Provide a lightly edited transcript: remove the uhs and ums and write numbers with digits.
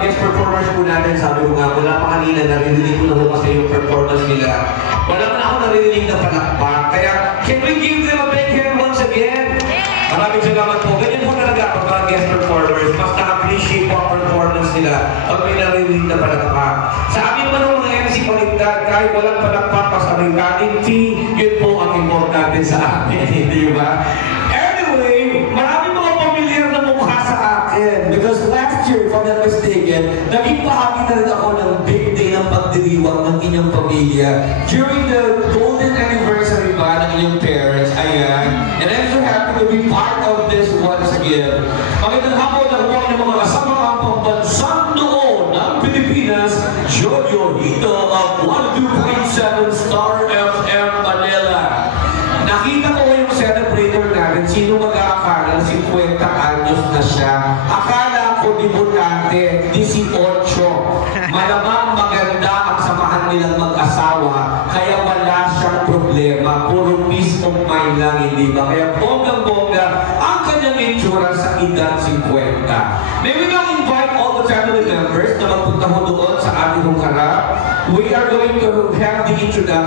guest performers po natin, sabi ko nga, wala pa kanina, narinig ko na po kasi yung performance nila. Wala man ako narinig na palakpak. Kaya, can we give them a big hand once again? Maraming salamat po. Ganyan po talaga pag mga guest performers. Mas na-appreciate po ang performance nila pag may narinig na palakpak. Sa amin man ang mga MC Paligtad, kahit walang palakpak pa sa regarding fee, yun po ang importante sa amin. Hindi ba? Anyway, maraming mga pamilyar na mukha sa akin. Because last year, if I'm not mistaken, naging bahagi na rin ako ng big day ng pagdiriwang ng inyong pamilya. During the golden anniversary ba ng inyong parents, ayan. And I'm so happy to be part of this once again. Magandang hapon na huwag ng mga kasama pambansang noon ng Pilipinas, Jojo Hito of 102.7 Star FM Manila. Nakita ko yung celebrator natin, sino mag-aakala 50 anyos na siya. Akala ko debutante, 18. Malamang maganda ang samahan nilang mag-asawa, kaya wala siyang problema. Puro peace of mind lang, hindi ba? Kaya bonggang-bongga ang kanyang itsura sa edad 50. May we now invite all the family members na magpunta ho doon sa ating harap. We are going to have the introduction.